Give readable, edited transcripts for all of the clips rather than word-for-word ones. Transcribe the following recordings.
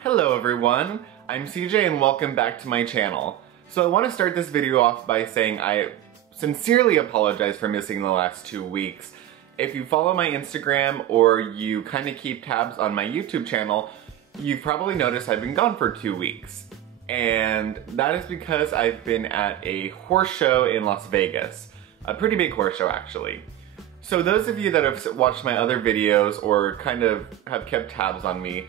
Hello everyone, I'm CJ and welcome back to my channel. So I want to start this video off by saying I sincerely apologize for missing the last 2 weeks. If you follow my Instagram or you kind of keep tabs on my YouTube channel, you've probably noticed I've been gone for 2 weeks. And that is because I've been at a horse show in Las Vegas. A pretty big horse show actually. So those of you that have watched my other videos or kind of have kept tabs on me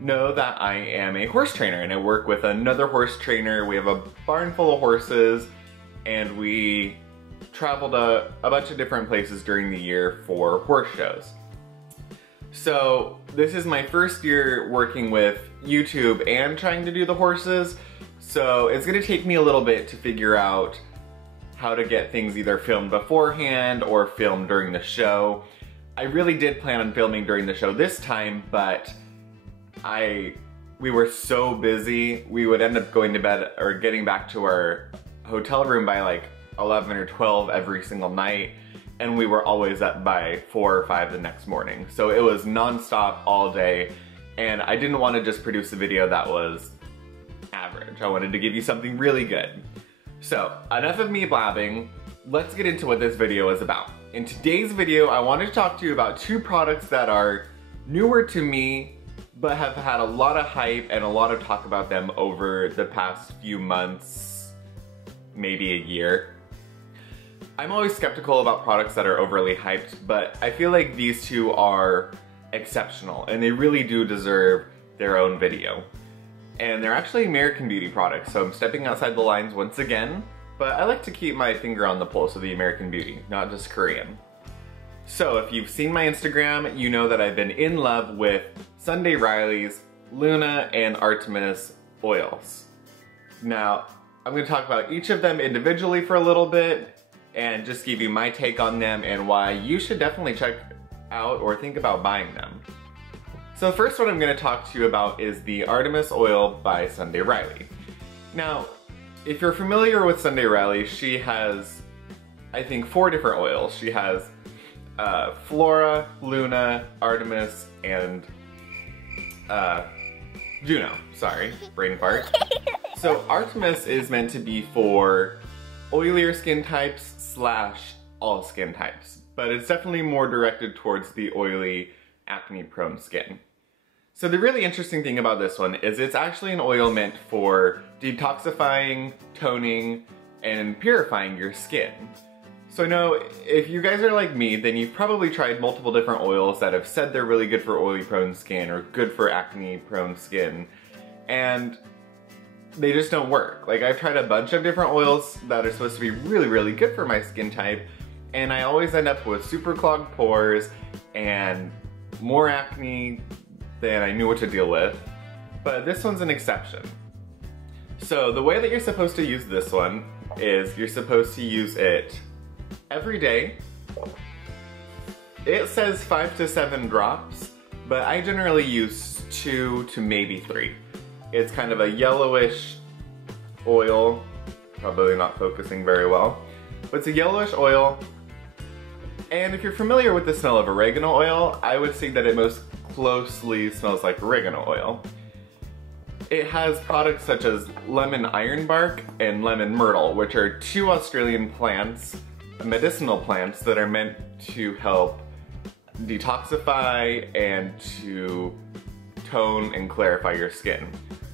know that I am a horse trainer and I work with another horse trainer. We have a barn full of horses and we traveled a bunch of different places during the year for horse shows. So this is my first year working with YouTube and trying to do the horses, so it's gonna take me a little bit to figure out how to get things either filmed beforehand or filmed during the show. I really did plan on filming during the show this time, but we were so busy, we would end up going to bed or getting back to our hotel room by like 11 or 12 every single night, and we were always up by 4 or 5 the next morning. So it was non-stop all day, and I didn't want to just produce a video that was average. I wanted to give you something really good. So enough of me blabbing, let's get into what this video is about. In today's video, I wanted to talk to you about 2 products that are newer to me but have had a lot of hype and a lot of talk about them over the past few months, maybe a year. I'm always skeptical about products that are overly hyped, but I feel like these 2 are exceptional and they really do deserve their own video. And they're actually American Beauty products, so I'm stepping outside the lines once again, but I like to keep my finger on the pulse of the American Beauty, not just Korean. So if you've seen my Instagram, you know that I've been in love with Sunday Riley's Luna and Artemis oils. Now, I'm going to talk about each of them individually for a little bit and just give you my take on them and why you should definitely check out or think about buying them. So the first one I'm going to talk to you about is the Artemis oil by Sunday Riley. Now, if you're familiar with Sunday Riley, she has, I think, 4 different oils. She has Flora, Luna, Artemis, and Juno. Sorry, brain fart. So Artemis is meant to be for oilier skin types / all skin types, but it's definitely more directed towards the oily, acne-prone skin. So the really interesting thing about this one is it's actually an oil meant for detoxifying, toning, and purifying your skin. So I know if you guys are like me, then you've probably tried multiple different oils that have said they're really good for oily prone skin or good for acne prone skin, and they just don't work. Like, I've tried a bunch of different oils that are supposed to be really, really good for my skin type, and I always end up with super clogged pores and more acne than I knew what to deal with. But this one's an exception. So the way that you're supposed to use this one is you're supposed to use it every day. It says 5 to 7 drops, but I generally use 2 to maybe 3. It's kind of a yellowish oil, probably not focusing very well, but it's a yellowish oil. And if you're familiar with the smell of oregano oil, I would say that it most closely smells like oregano oil. It has products such as lemon ironbark and lemon myrtle, which are 2 Australian plants, medicinal plants that are meant to help detoxify and to tone and clarify your skin.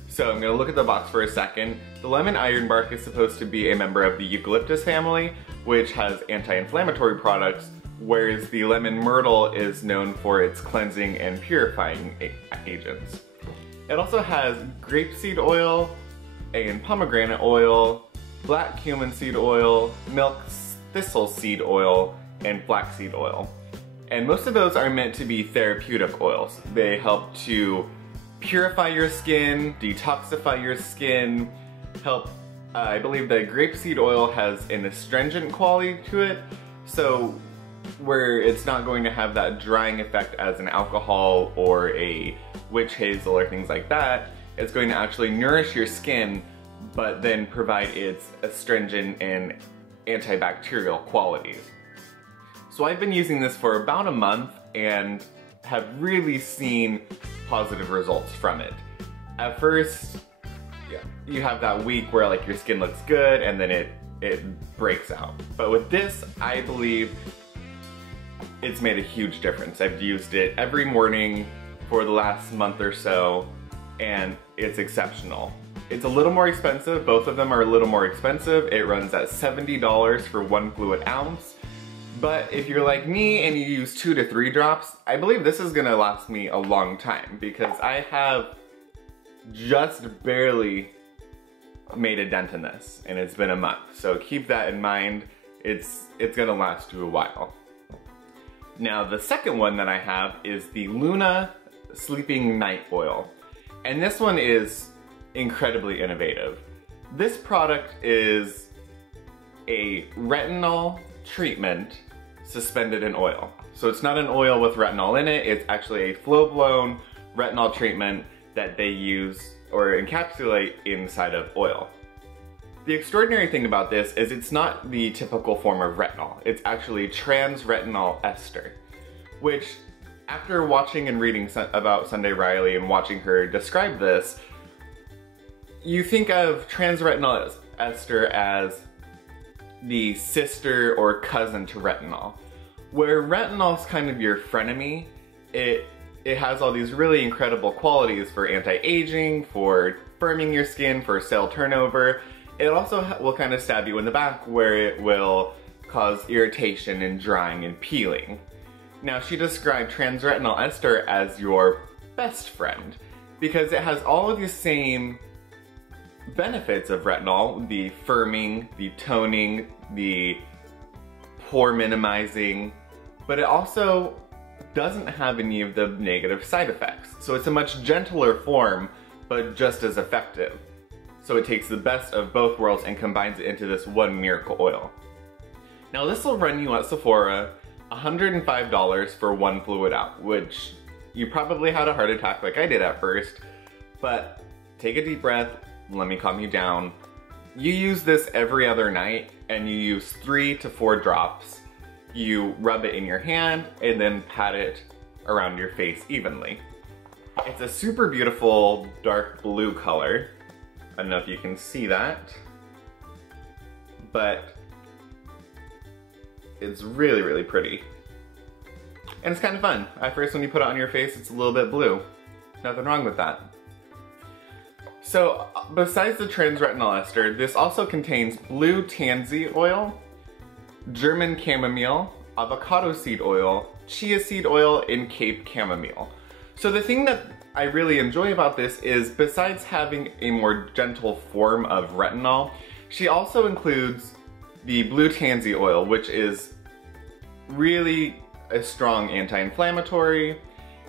So I'm going to look at the box for a second. The lemon ironbark is supposed to be a member of the eucalyptus family, which has anti-inflammatory products, whereas the lemon myrtle is known for its cleansing and purifying agents. It also has grapeseed oil and pomegranate oil, black cumin seed oil, milk thistle seed oil, and flaxseed oil. And most of those are meant to be therapeutic oils. They help to purify your skin, detoxify your skin, help, I believe the grapeseed oil has an astringent quality to it, so where it's not going to have that drying effect as an alcohol or a witch hazel or things like that. It's going to actually nourish your skin, but then provide its astringent and antibacterial qualities. So I've been using this for about a month, and have really seen positive results from it. At first, you have that week where like your skin looks good and then it breaks out. But with this, I believe it's made a huge difference. I've used it every morning for the last month or so, and it's exceptional. It's a little more expensive. Both of them are a little more expensive. It runs at $70 for 1 fluid ounce. But if you're like me and you use 2 to 3 drops, I believe this is gonna last me a long time because I have just barely made a dent in this and it's been a month. So keep that in mind. It's gonna last you a while. Now the second one that I have is the Luna Sleeping Night Oil. And this one is incredibly innovative. This product is a retinol treatment suspended in oil. So it's not an oil with retinol in it, it's actually a flow-blown retinol treatment that they use or encapsulate inside of oil. The extraordinary thing about this is it's not the typical form of retinol. It's actually trans-retinol ester, which after watching and reading about Sunday Riley and watching her describe this, you think of trans-retinol ester as the sister or cousin to retinol. Where retinol's kind of your frenemy, it has all these really incredible qualities for anti-aging, for firming your skin, for cell turnover. It also will kind of stab you in the back where it will cause irritation and drying and peeling. Now she described trans-retinol ester as your best friend because it has all of the same benefits of retinol, the firming, the toning, the pore minimizing, but it also doesn't have any of the negative side effects. So it's a much gentler form, but just as effective. So it takes the best of both worlds and combines it into this one miracle oil. Now this will run you at Sephora $105 for 1 fluid out, which you probably had a heart attack like I did at first, but take a deep breath, let me calm you down. You use this every other night and you use 3 to 4 drops. You rub it in your hand and then pat it around your face evenly. It's a super beautiful dark blue color. I don't know if you can see that, but it's really, really pretty. And it's kind of fun. At first when you put it on your face, it's a little bit blue. Nothing wrong with that. So besides the trans-retinol ester, this also contains blue tansy oil, German chamomile, avocado seed oil, chia seed oil, and Cape chamomile. So the thing that I really enjoy about this is besides having a more gentle form of retinol, she also includes the blue tansy oil, which is really a strong anti-inflammatory,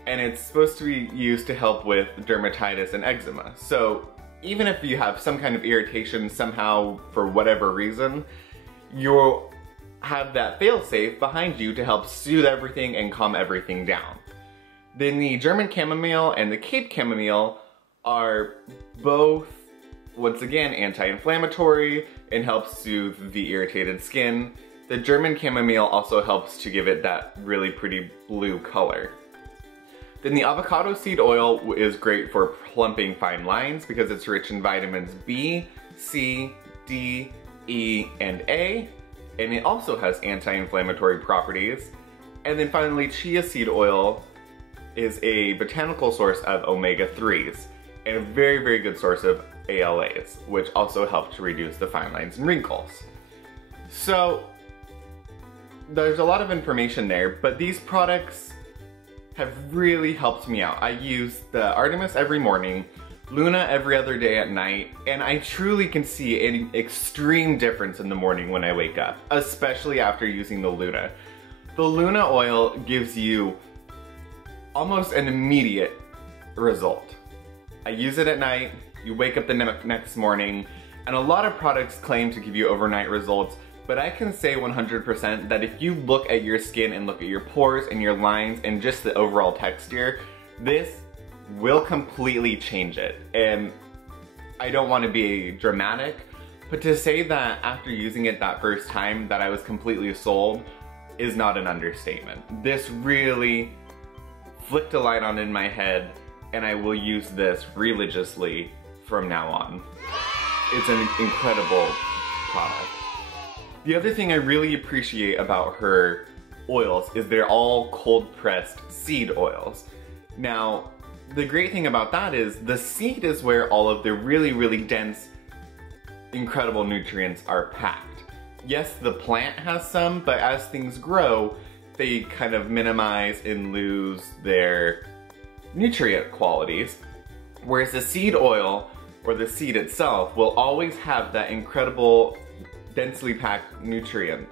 and it's supposed to be used to help with dermatitis and eczema. So even if you have some kind of irritation somehow for whatever reason, you'll have that fail-safe behind you to help soothe everything and calm everything down. Then the German chamomile and the Cape chamomile are both, once again, anti-inflammatory and help soothe the irritated skin. The German chamomile also helps to give it that really pretty blue color. Then the avocado seed oil is great for plumping fine lines because it's rich in vitamins B, C, D, E, and A, and it also has anti-inflammatory properties. And then finally, chia seed oil is a botanical source of omega-3s and a very, very good source of ALAs, which also help to reduce the fine lines and wrinkles. So there's a lot of information there, but these products have really helped me out. I use the Artemis every morning, Luna every other day at night, and I truly can see an extreme difference in the morning when I wake up, especially after using the Luna. The Luna oil gives you almost an immediate result. I use it at night, you wake up the next morning, and a lot of products claim to give you overnight results, but I can say 100% that if you look at your skin and look at your pores and your lines and just the overall texture, this will completely change it. And I don't want to be dramatic, but to say that after using it that first time that I was completely sold, is not an understatement. This really flicked a light on in my head, and I will use this religiously from now on. It's an incredible product. The other thing I really appreciate about her oils is they're all cold pressed seed oils. Now, the great thing about that is the seed is where all of the really, really dense, incredible nutrients are packed. Yes, the plant has some, but as things grow, they kind of minimize and lose their nutrient qualities. Whereas the seed oil, or the seed itself, will always have that incredible, densely packed nutrient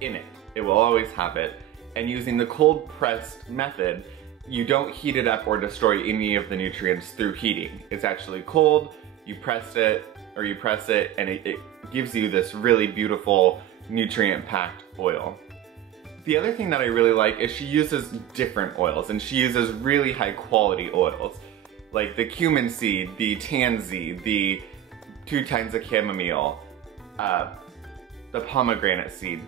in it. It will always have it. And using the cold pressed method, you don't heat it up or destroy any of the nutrients through heating. It's actually cold, you press it, and it gives you this really beautiful nutrient-packed oil. The other thing that I really like is she uses different oils, and she uses really high quality oils. Like the cumin seed, the tansy, the 2 times the chamomile, the pomegranate seed.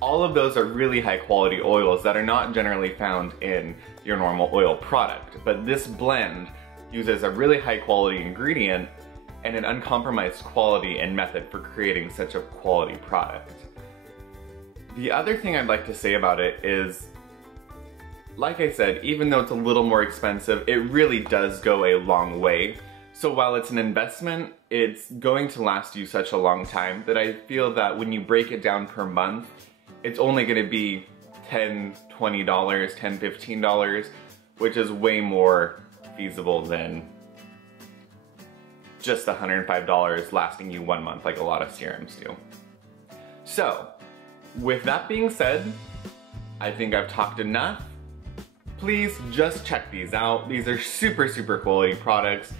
All of those are really high quality oils that are not generally found in your normal oil product. But this blend uses a really high quality ingredient and an uncompromised quality and method for creating such a quality product. The other thing I'd like to say about it is, like I said, even though it's a little more expensive, it really does go a long way. So while it's an investment, it's going to last you such a long time that I feel that when you break it down per month, it's only going to be $10, $20, $10, $15, which is way more feasible than just $105 lasting you 1 month like a lot of serums do. So, with that being said, I think I've talked enough. Please just check these out. These are super, super quality products.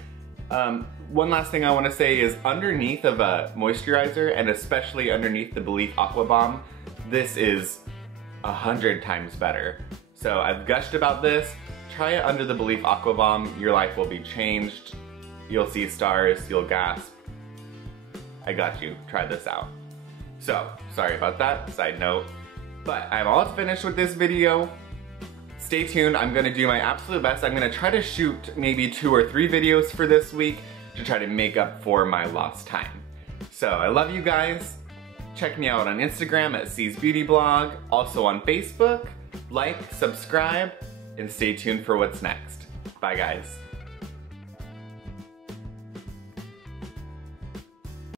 One last thing I want to say is underneath of a moisturizer, and especially underneath the Belief Aqua Bomb, this is 100 times better. So I've gushed about this. Try it under the Belief Aqua Bomb. Your life will be changed. You'll see stars, you'll gasp. I got you, try this out. So, sorry about that, side note. But I'm all finished with this video. Stay tuned, I'm gonna do my absolute best. I'm gonna try to shoot maybe 2 or 3 videos for this week to try to make up for my lost time. So, I love you guys. Check me out on Instagram at C's Beauty Blog, also on Facebook. Like, subscribe, and stay tuned for what's next. Bye guys.